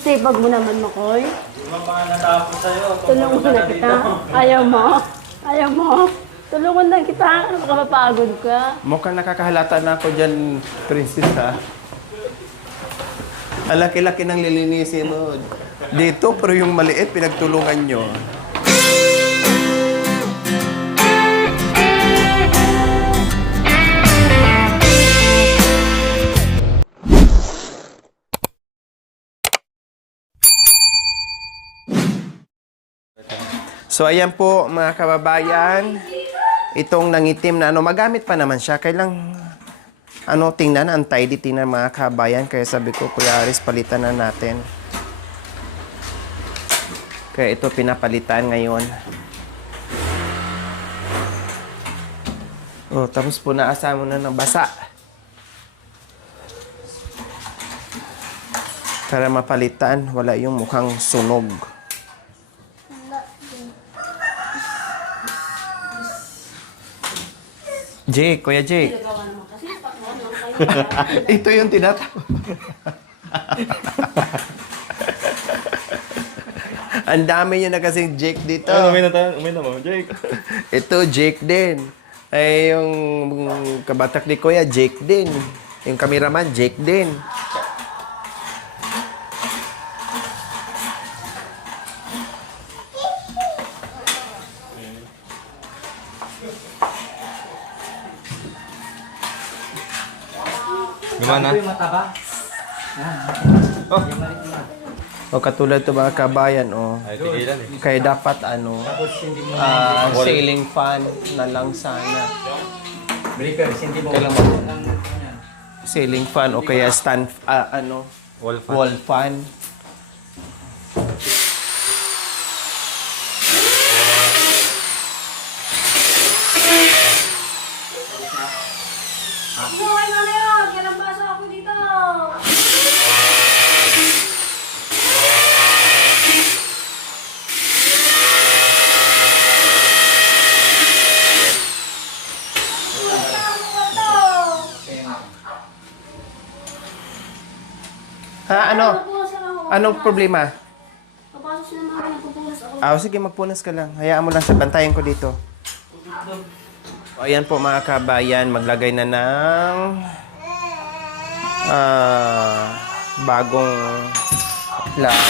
Sipag mo naman, Makoy. Di ba mga natapos sa'yo? Tulungan na kita. Ayaw mo? Ayaw mo? Tulungan na kita. Baka mapagod ka. Mukhang nakakahalata na ako dyan, Princess, ha? Ang laki-laki ng lilinisin mo. Dito, pero yung maliit, pinagtulungan nyo. So, ayan po, mga kababayan. Itong nangitim na magamit pa naman siya. Kailang, tingnan, ang tidy tingnan mga kababayan. Kaya sabi ko, Kuya Aris, palitan na natin. Kaya ito pinapalitan ngayon. Oh, tapos po naasa mo na ng basa. Para mapalitan, wala yung mukhang sunog. Jake, Kuya Jake. Ito yung tinatawag. Ang dami nyo na kasing Jake dito. Umay na mo, Jake. Ito, Jake din. Ay, yung kabatak ni Kuya, Jake din. Yung cameraman, Jake din. Gimana? O katulad ito mga kabayan, Ay, tigilan eh. kaya dapat ceiling fan na lang sana. Breakers, hindi mo. Kailan mo? Ceiling fan o kaya stand, Wall fan. wall fan. Buhay mo na yun! Yan ang baso ako dito! Ha, Anong problema? Papasok sila mga nagpupulas ako. Sige, magpunas ka lang. Hayaan mo lang sa bantayan ko dito. O, ayan po mga kabayan, maglagay na ng bagong plug.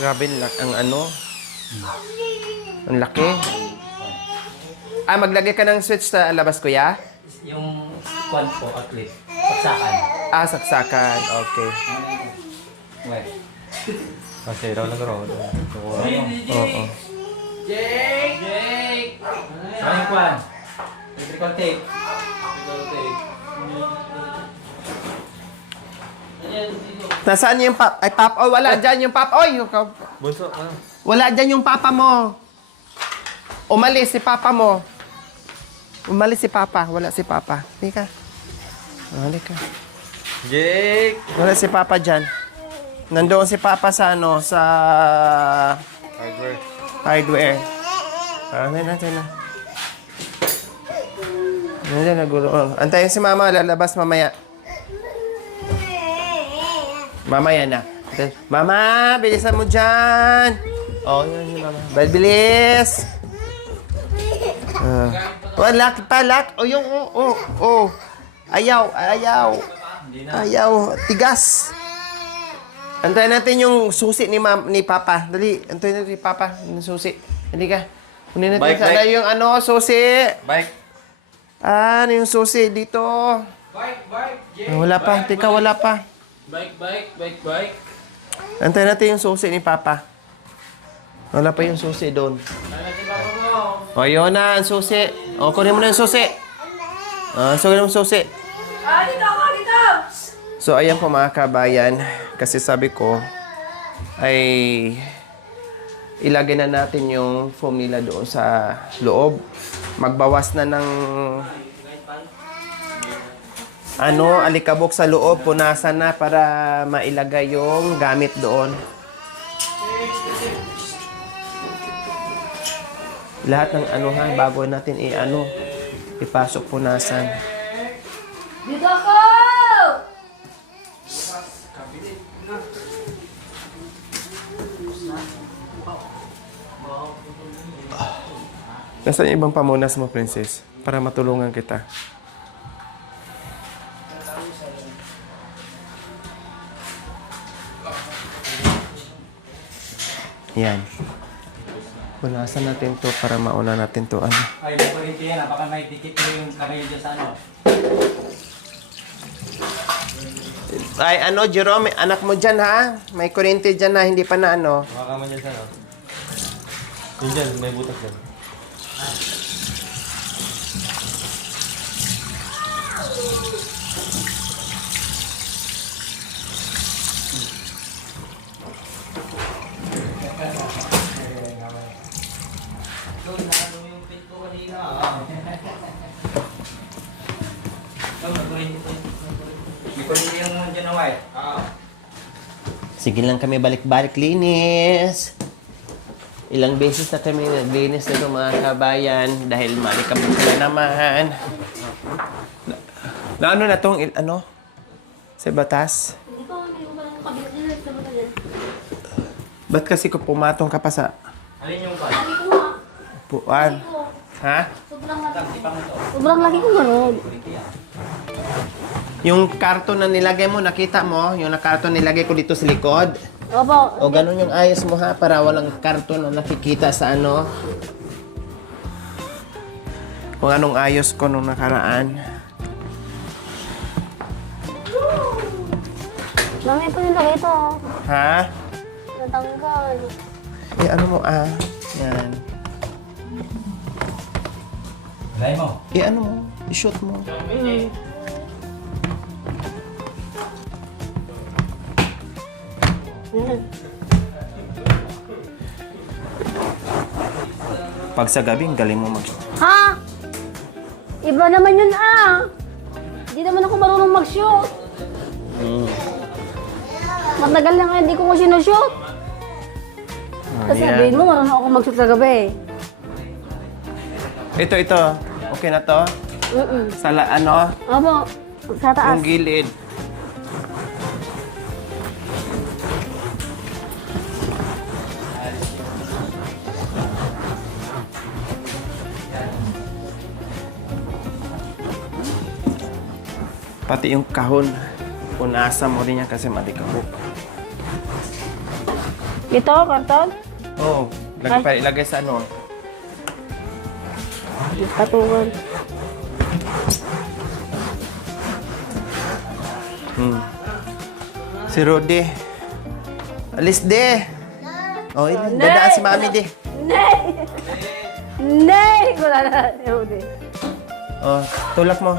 Grabe ang ang laki. Maglagay ka ng switch sa labas, kuya? Yung kwan po, outlet. Saksakan. Saksakan. Okay. Wait. Kasi raw lang raw. Oo. Jake! Saan yung kwan? Electrical tape. Nasaan yung pap? Ay, pap. Oh, wala dyan yung pap. Oy! Bunso, Wala dyan yung papa mo. Umalis si papa mo. Umalis si papa. Wala si papa. Halika. Halika. Jake! Wala si papa dyan. Nandoon si papa sa sa Hardware. hardware. Nandiyan na. Nandiyan na, gulo. Antayin si mama. Lalabas mamaya. Mamaya na. Mama, bilisan mo dyan. Yun mama. Bilis. Lock pa, lock. Ayaw. Tigas. Antayin natin yung susi ni Papa. Dali, antayin natin ni Papa. Yung susi. Hindi ka. Kunin natin sana yung susi. Bike. Ano yung susi dito? Bike. Wala pa. Tika, wala pa. Bike. Antayin natin yung susi ni Papa. Wala pa yung susi doon. Yun na, ang susi. Kunin mo na yung susi. Kunin mo yung susi. Dito! So, ayan po mga kabayan. Kasi sabi ko, ay ilagay na natin yung foam nila doon sa loob. Magbawas na ng alikabok sa loob. Punasan na para mailagay yung gamit doon. Lahat ng bago natin ipasok punasan. Dito ako! Nasaan yung ibang pamunas mo, princess? Para matulungan kita. Yan. Punasan natin to para mauna natin to. Ano? Ay, may kuryente yan. Baka may dikit mo yung kamay dyan sa ano. Ay, ano, Jerome, anak mo dyan, ha? May kuryente dyan na, hindi pa na, ano. Baka man dyan sa ano. Yun dyan, may butas dyan. Doon, nakadumi yung pit ko kanina. May kuryente yung dyan na white. Sige lang kami balik-balik linis. Ilang beses na kami naglinis nito mga kabayan dahil malikabot na naman. Na ano na tong ano? Sa batas? Hindi ko, hindi ko pa lang kabilat nila. Sabi ko yan. Ba't kasi ko pumatong ka pa sa Alin yung pa? Lagi ko nga. puan? Ko. Ha? Sobrang laki. Sipang ito. Sobrang laki ko gano'n. Kuryente yan. Yung karton na nilagay mo, nakita mo? Yung na karton nilagay ko dito sa likod? Opo. O ganun yung ayos mo ha, para walang karton na nakikita sa ano. Kung anong ayos ko nung nakaraan. Mami po yung laki ito. Ha? Natanggal. Eh ano mo Yan. Alay mo. Eh ano mo? I-shoot mo. Pag sa gabi, ang galing mo mag... Ha? Iba naman yun Hindi naman ako marunong mag-shoot. Matagal na nga hindi ko sinushoot. Kasi sabihin mo, marunong ako mag-shoot sa gabi. Ito. Okay na to? Sa ano? Opo, sa taas. Yung gilid. Pati yung kahon. Punasan mo rin yan kasi malikabok. Ito, karton? Oo. Ilagay sa ano. Patungan. Si Rudy. Alis de. Oh, dadaan si Mami de. Nay! Nay! Wala na. Hindi. Oh, tulak mo.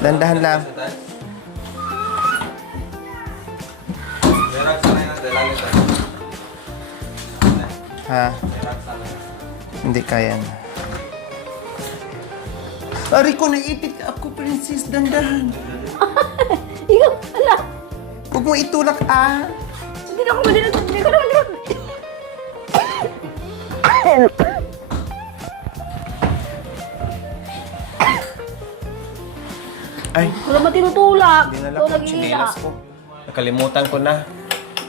Dandahan lang. Merak sana yung dalangin tayo. Ha? Merak sana. Hindi kaya na. Ari ko, naiipit ako, princess. Dandahan. Ikaw, ala! Huwag mo itulak, Hindi na ako malinot. Hindi ko na malinot. Ay, Wala ba tinutulak? dinala Ito ko ang nag-iila. chinelas ko. Nakalimutan ko na.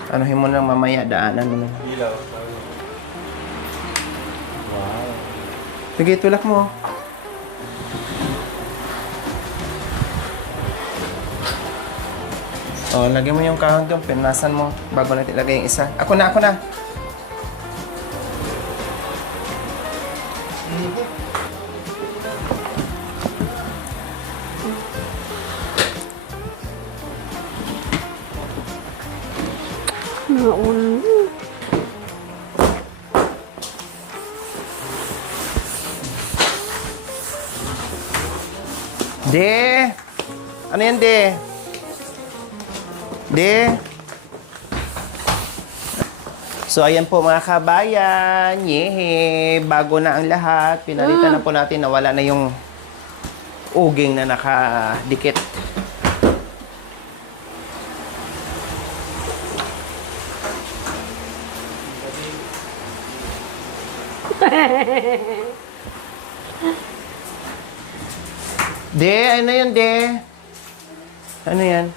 Anuhin mo lang mamaya, daanan mo na. Ilaw. Sige, tulak mo. Oh, lagyan mo yung kahon doon, pinasan mo bago natin ilagay yung isa. Ako na. Naun. De! Ano yan, De? De? So, ayan po mga kabayan. Yehe! Bago na ang lahat. Pinalitan na po natin na wala na yung uging na nakadikit. De, ano yan, De? Ano yan?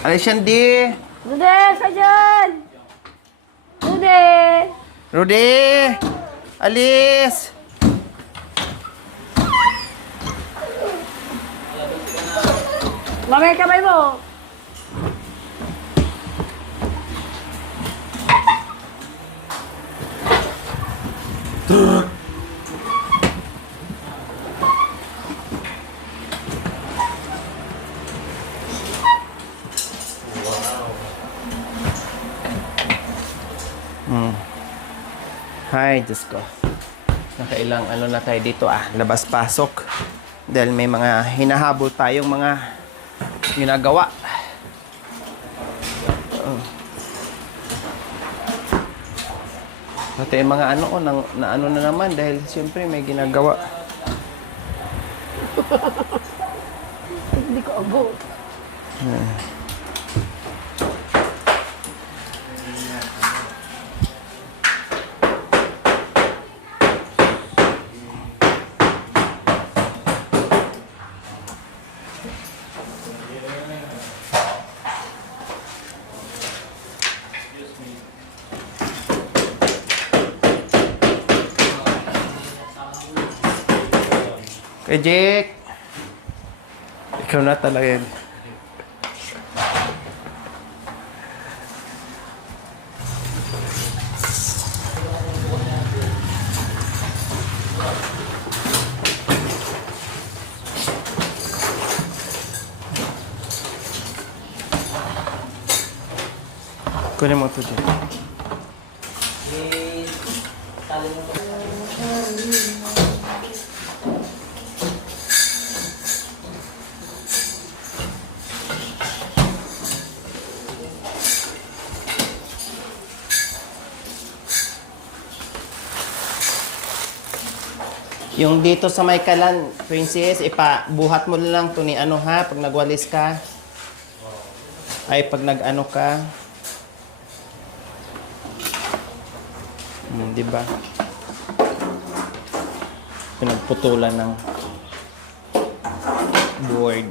Alis yan, di. Rudy, sa dyan! Rudy! Rudy! Alis! Mamaya kamay mo! Hi, Diyos ko. Nakailang ano na tayo dito labas-pasok. Dahil may mga hinahabol tayong mga ginagawa. Pati yung mga ano na ano na naman dahil siyempre may ginagawa. Hindi ko abot. Kay Jake! Ikaw na talaga yan. Kunin mo ito, Jake. Yung dito sa may kalan, Princess, ipabuhat mo na lang to ni ano ha, pag nagwalis ka. Ay, pag nag-ano ka. Di ba? Pinagputulan ng board.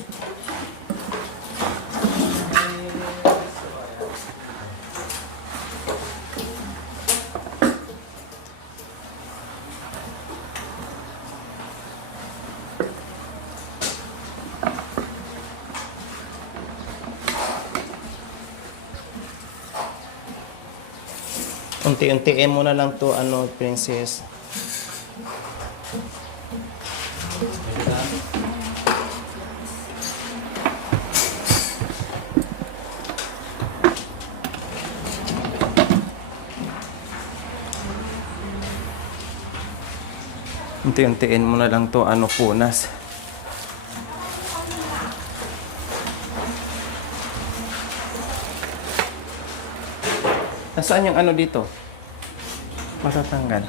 Unti-untiin mo na lang to, ano, Princess. Unti-untiin mo na lang to, ano, punas. Nasaan yung ano dito? Matatanggal.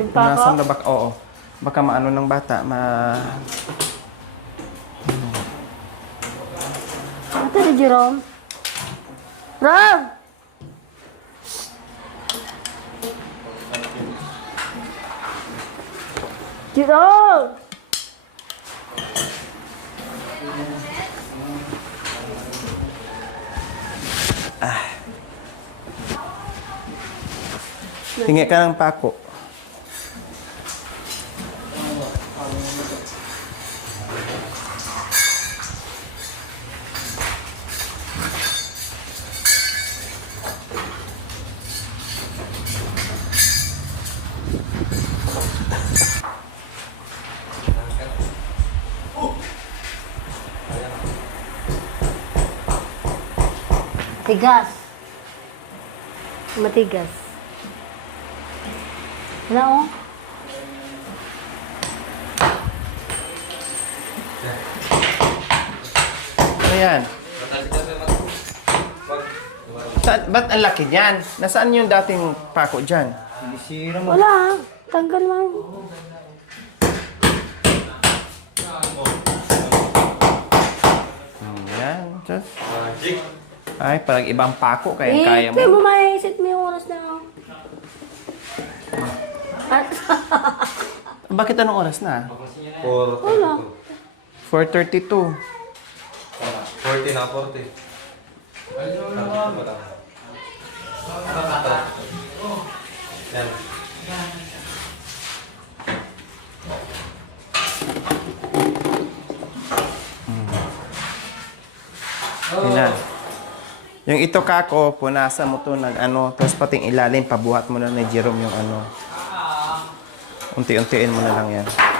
Yung pako? Nasaan na baka? Oo. Baka maano ng bata, Ate ni Jerome? Ram! Jerome! Hingi ka ng pako. Tigas. Matigas. Wala oh. Ano yan? Ba't ang laki niyan? Nasaan yung dating pako dyan? Sinisira mo. Wala. Tanggal man. Yan. Just. Ay, parang ibang pako kaya mo. Kaya mo maisit mo yung oras na oh. At Bakit anong oras na? wala. 432. 40 na 40. Yan. Yun na. Yung ito kako, punasan mo to ng ano, tapos pating ilalim, pabuhat mo na ni Jerome yung ano. Unti-untiin mo na lang yan.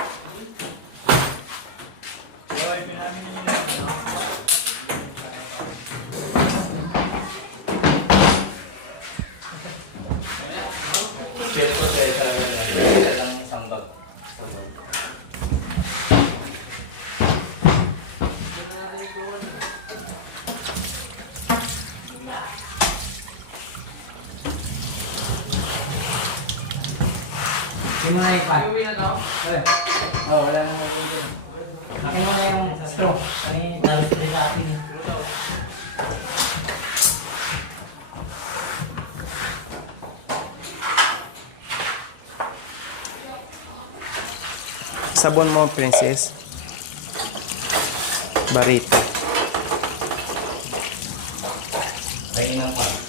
Yung mga ipan. Oo, wala nang mag-uwi. Akin mo na yung straw. Kani, dalos din sa akin. Sabon mo, princess. Barito. Kaya ng pa.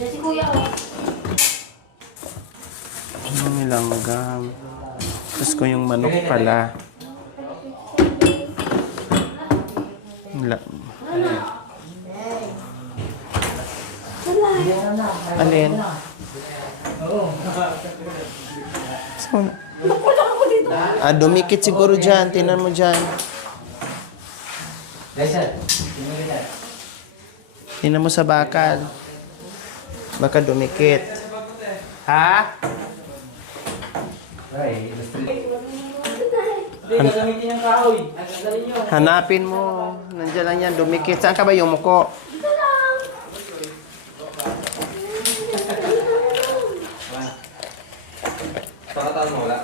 Si Kuya, oh. Ano nilanggam? Tapos ko yung manok pala. Alin? So, dumikit siguro dyan. Tingnan mo dyan. Listen, tingnan kita. Tingnan mo sa bakal. Baka dumikit. Ha? Ay, hindi, gagamitin yung kahoy. Gagawin nyo. Hanapin mo. Nandiyan lang yan. Dumikit. Saan ka ba yung muko? Pakatan mo, wala.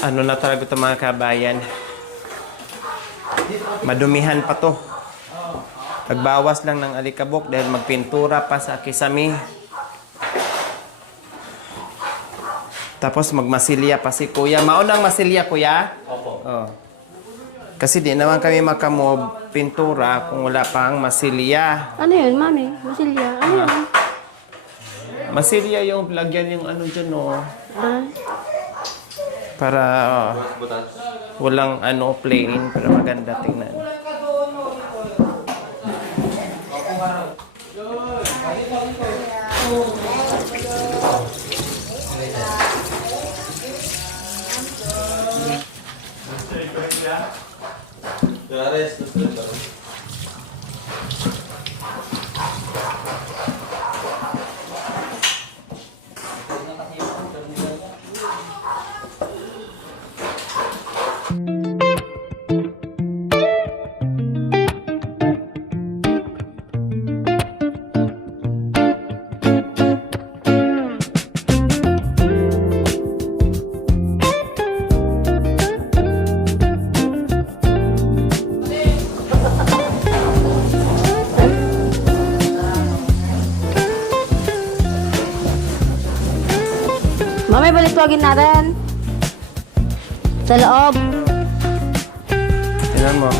Ano na talaga ito mga kabayan? Madumihan pa to. Pagbawas lang ng alikabok dahil magpintura pa sa kisame. Tapos magmasilya pa si kuya. Maunang masilya kuya? Opo. Oh. Kasi di naman kami makamob pintura kung wala pang masilya. Ano yun, mami? Masilya. Ano yun? Masilya yung lagyan yung ano dyan oh. Ah, Para Butas. walang ano plain para maganda tingnan. Gares, gusto. mami, balitwagin natin. Sa loob. Tingnan mo.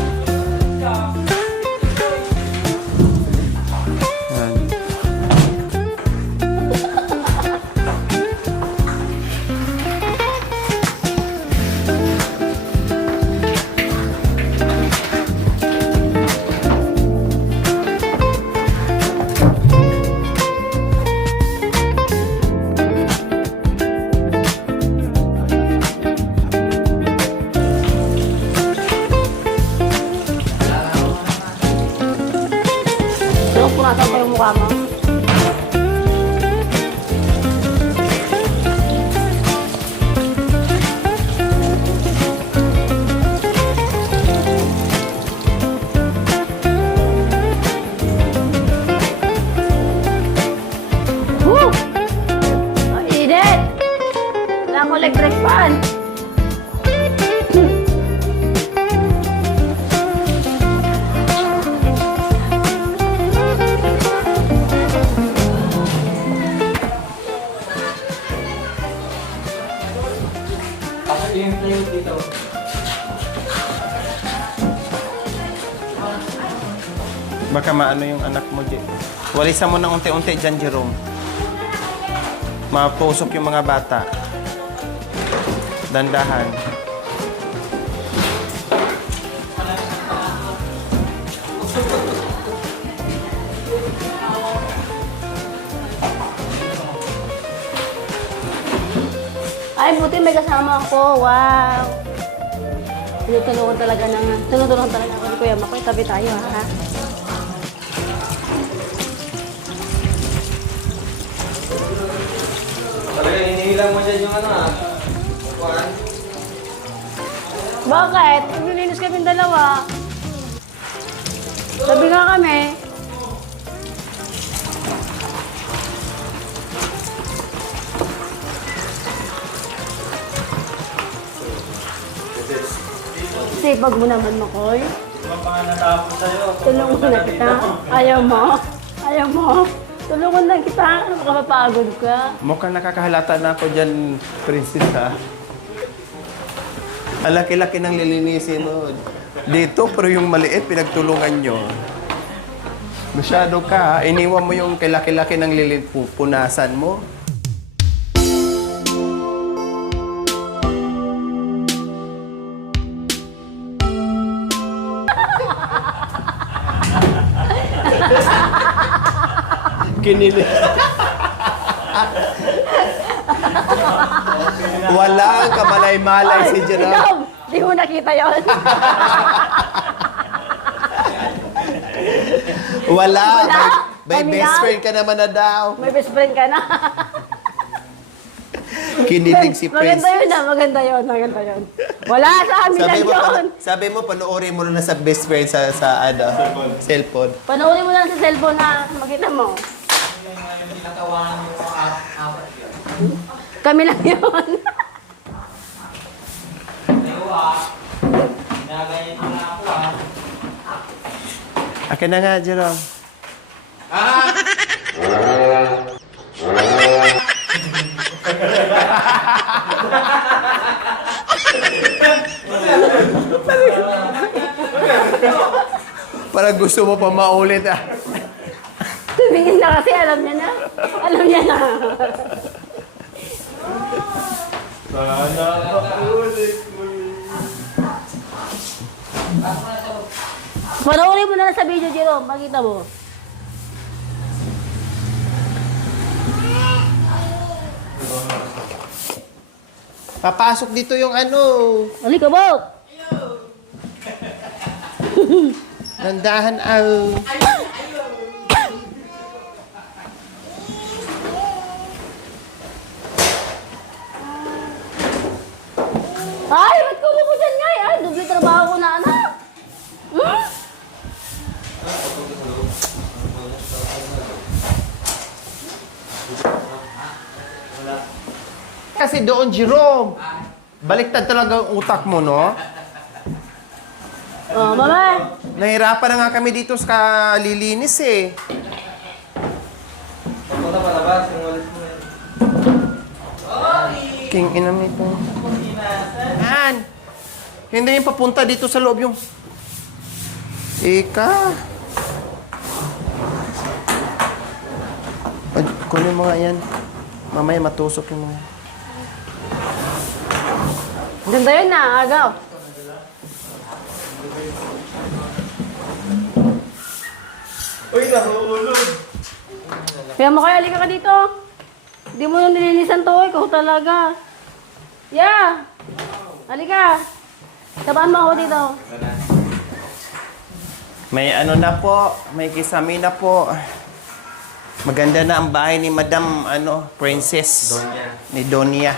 Pero punasan pa yung mukha mo. Woo! Ang init! Wala akong electric fan. Pasok yung plywood dito. Baka maano yung anak mo, Jay. Walisan mo ng unti-unti dyan, Jerome. Mapusok yung mga bata. Dandahan. Ay, buti may kasama ako. Wow. Tinutulungan talaga ako ni Kuya Makoy. Tabi tayo, ha? Talagang inihilang mo dyan yung ano Kuhaan. Bakit? Nilinis kami dalawa. Sabi nga kami. Sipag mo naman, Makoy. Natapos sa'yo. Tulungan na kita. Ayaw mo? Ayaw mo? Tulungan na kita. Makapapagod ka. Mukhang nakakahalata na ako dyan, princess, ha? Ang laki-laki ng lilinisin mo. Dito, pero yung maliit, pinagtulungan nyo. Masyado ka, ha? Iniwan mo yung kilaki-laki ng punasan mo. Kinilig. Walang kamalay-malay si Jerome. Ikaw, di mo nakita yon. Wala. May Kami best lang. friend ka naman na daw. May best friend ka na. Kinilig si Prince. Maganda yun. Wala sa amin lang yun. Sabi mo, panoorin mo na sa best friend sa cellphone. Panoorin mo lang sa cellphone na makita mo. Natawanan mo yung apat yun. Kami lang yun. Nagayin mo na ako Akin na nga, Jerome. Parang gusto mo pa maulit, ah. Tumingin na kasi, alam niya na. Alam niya na. Sana maulit mo Panoorin mo na lang sa video, Jerome. Makita mo. Papasok dito yung ano. Halika mo. Nandahan, Ay, ba't kumuko dyan nga? Ay, doble trabaho ko na, anak. Hmm? Kasi doon, Jerome. Baliktad talaga ang utak mo, no? Oh, mama. Nahirapan na nga kami dito sa lilinis, eh. Papunta palabas, yung walis mo yan. King inam nito. Han! Hindi yung papunta dito sa loob yung... Ika. Kunin mo nga yan. Mamaya matusok yung mga... Ganda yun na, agaw. Uy, nahulog! Kaya mo kaya, halika ka dito. Hindi mo nung nilinisan to, ikaw talaga. Yeah! Halika. Tabaan mo ako dito. May ano na po, may kisame na po. Maganda na ang bahay ni Madam Princess. Donya. Ni Donya.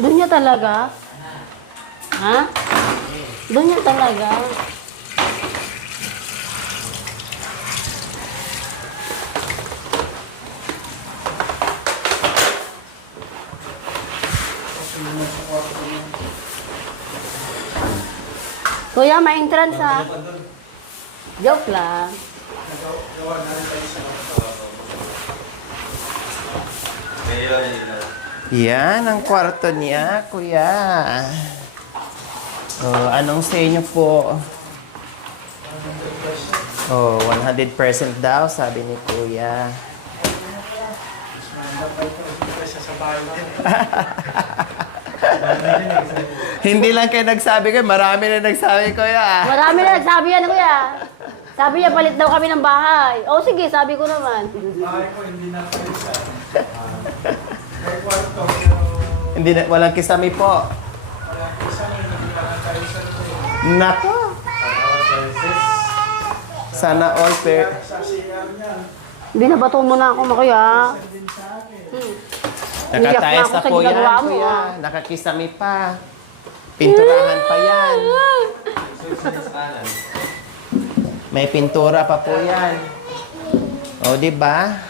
Doon niya talaga? Ha? Doon niya talaga? Kuya, may entrance ha? Joke lang. Yan ang kwarto niya, kuya. Oh, anong sa inyo po? Oh, 100% daw, sabi ni kuya. Hindi lang kayo nagsabi ko, marami na nagsabi kuya. Marami na nagsabi yan, kuya. Sabi niya, palit daw kami ng bahay. O sige, sabi ko naman. Hindi na, walang kisame po. Nako. Sana all fair. Binabato mo na ako, kuya. Nakatayas Iyak na ako na sa po yan, ginagawa mo, kuya. ah. Nakakisame pa. Pinturahan pa yan. May pintura pa po yan. O, di ba?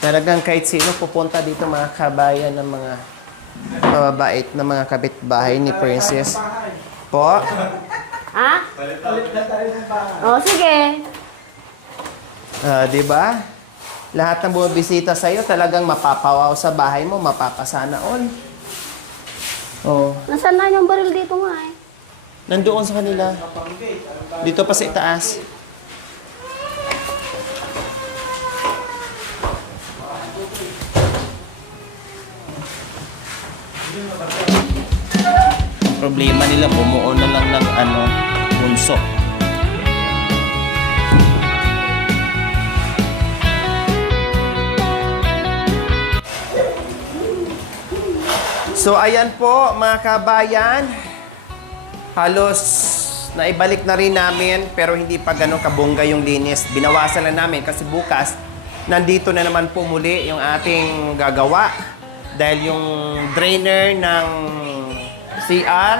Talagang kahit sino pupunta dito mga kabayan ng mga mababait na mga kapitbahay ni Princess. Po? Ha? O sige. Di ba? Lahat ng bumibisita sa iyo talagang mapapawaw sa bahay mo, mapapasana all. Oh, Nasaan na yung baril dito nga eh? nandoon sa kanila. Dito pa sa itaas. Problema nila, bumuo na lang ng bunso. So ayan po mga kabayan, halos naibalik na rin namin pero hindi pa ganun kabongga yung linis. Binawasan na namin kasi bukas nandito na naman po muli yung ating gagawa dahil yung drainer ng CR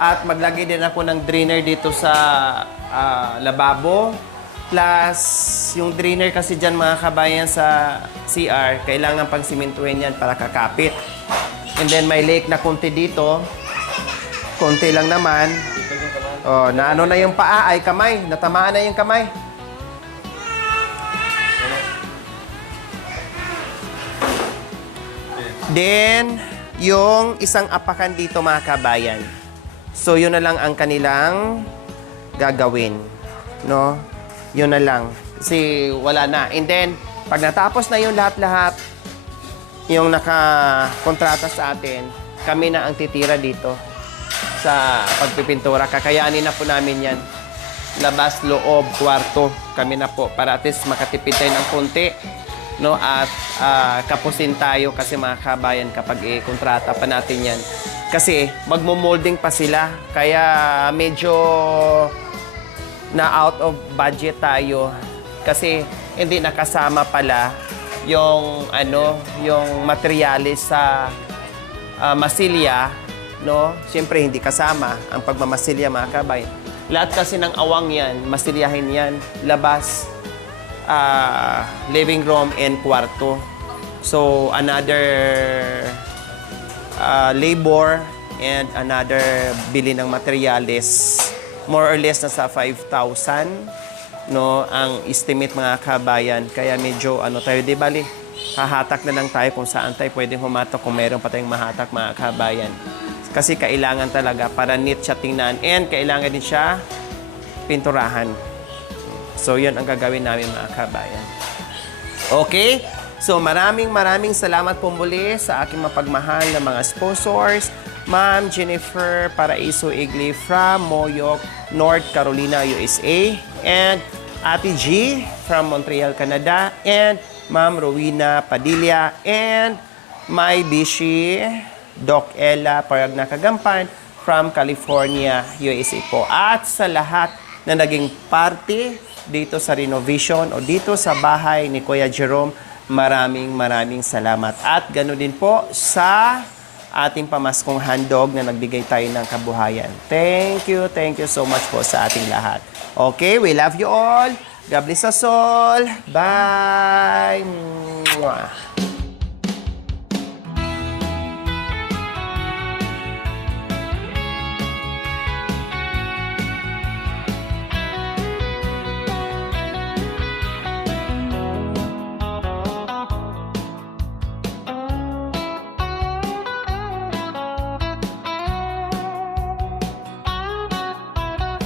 at maglagay din ako ng drainer dito sa lababo. Plus, yung drainer kasi dyan mga kabayan sa CR, kailangan pang simentuhin yan para kakapit. And then may lake na konti dito. Konti lang naman. Oh, na ano na yung paa ay kamay. Natamaan na yung kamay. Then, yung isang apakan dito mga kabayan. So, yun na lang ang kanilang gagawin. No? Yun na lang. Kasi wala na. And then, pag natapos na yung lahat-lahat, yung nakakontrata sa atin, kami na ang titira dito sa pagpipintura. Kakayanin na po namin yan. Labas, loob, kwarto. Kami na po. Para at least makatipid tayo ng konti. No? At kapusin tayo kasi mga kabayan kapag kontrata pa natin yan. Kasi magmo-molding pa sila. Kaya medyo na out of budget tayo. Kasi hindi nakasama pala yung yung materyales sa masilya, no? Siyempre hindi kasama ang pagmamasilya mga kabayan. Lahat kasi ng awang yan, masilyahin yan, labas, living room and kwarto. So another labor and another bili ng materyales, more or less nasa 5,000. No, ang estimate mga kabayan. Kaya medyo tayo, di bali, hahatak na lang tayo kung saan tayo pwedeng humatak kung meron pa tayong mahatak mga kabayan. Kasi kailangan talaga para neat siya tingnan and kailangan din siya pinturahan. So, yun ang gagawin namin mga kabayan. Okay? So, maraming salamat po muli sa aking mapagmahal na mga sponsors. Ma'am Jennifer Paraiso Igli from Moyoc, North Carolina, USA. And Ate G from Montreal, Canada. And Ma'am Rowena Padilla. And my Bishi, Doc Ella Paragna Kagampan from California, USA po. At sa lahat na naging party dito sa renovation o dito sa bahay ni Kuya Jerome, maraming salamat. At ganoon din po sa ating pamaskong handog na nagbigay tayo ng kabuhayan. Thank you so much po sa ating lahat. Okay, we love you all. God bless us all. Bye! Mwah.